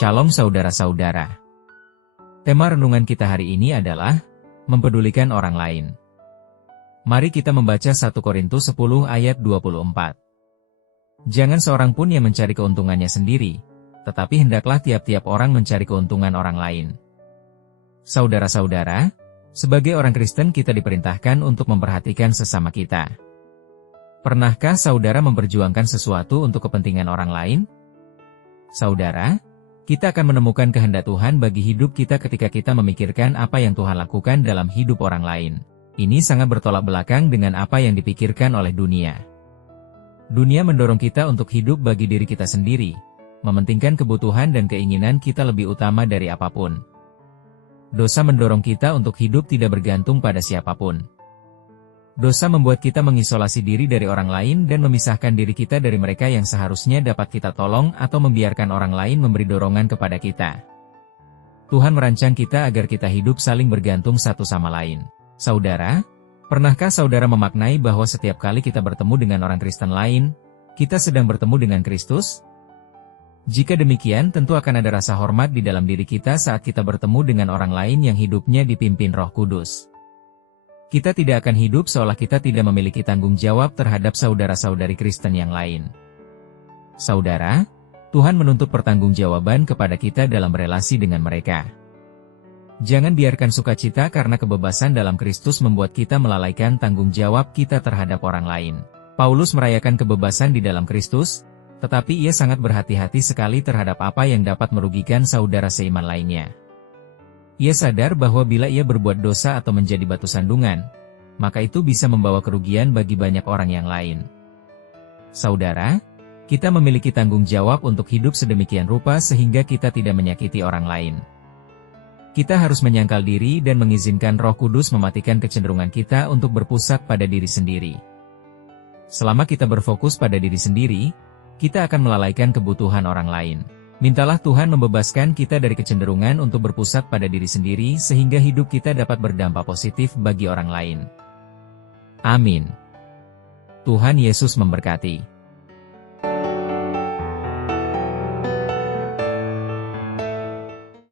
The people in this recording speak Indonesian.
Shalom saudara-saudara. Tema renungan kita hari ini adalah mempedulikan orang lain. Mari kita membaca 1 Korintus 10 ayat 24. Jangan seorang pun yang mencari keuntungannya sendiri, tetapi hendaklah tiap-tiap orang mencari keuntungan orang lain. Saudara-saudara, sebagai orang Kristen kita diperintahkan untuk memperhatikan sesama kita. Pernahkah saudara memperjuangkan sesuatu untuk kepentingan orang lain? Saudara, kita akan menemukan kehendak Tuhan bagi hidup kita ketika kita memikirkan apa yang Tuhan lakukan dalam hidup orang lain. Ini sangat bertolak belakang dengan apa yang dipikirkan oleh dunia. Dunia mendorong kita untuk hidup bagi diri kita sendiri, mementingkan kebutuhan dan keinginan kita lebih utama dari apapun. Dosa mendorong kita untuk hidup tidak bergantung pada siapapun. Dosa membuat kita mengisolasi diri dari orang lain dan memisahkan diri kita dari mereka yang seharusnya dapat kita tolong atau membiarkan orang lain memberi dorongan kepada kita. Tuhan merancang kita agar kita hidup saling bergantung satu sama lain. Saudara, pernahkah saudara memaknai bahwa setiap kali kita bertemu dengan orang Kristen lain, kita sedang bertemu dengan Kristus? Jika demikian, tentu akan ada rasa hormat di dalam diri kita saat kita bertemu dengan orang lain yang hidupnya dipimpin Roh Kudus. Kita tidak akan hidup seolah kita tidak memiliki tanggung jawab terhadap saudara-saudari Kristen yang lain. Saudara, Tuhan menuntut pertanggungjawaban kepada kita dalam relasi dengan mereka. Jangan biarkan sukacita karena kebebasan dalam Kristus membuat kita melalaikan tanggung jawab kita terhadap orang lain. Paulus merayakan kebebasan di dalam Kristus, tetapi ia sangat berhati-hati sekali terhadap apa yang dapat merugikan saudara seiman lainnya. Ia sadar bahwa bila ia berbuat dosa atau menjadi batu sandungan, maka itu bisa membawa kerugian bagi banyak orang yang lain. Saudara, kita memiliki tanggung jawab untuk hidup sedemikian rupa sehingga kita tidak menyakiti orang lain. Kita harus menyangkal diri dan mengizinkan Roh Kudus mematikan kecenderungan kita untuk berpusat pada diri sendiri. Selama kita berfokus pada diri sendiri, kita akan melalaikan kebutuhan orang lain. Mintalah Tuhan membebaskan kita dari kecenderungan untuk berpusat pada diri sendiri sehingga hidup kita dapat berdampak positif bagi orang lain. Amin. Tuhan Yesus memberkati.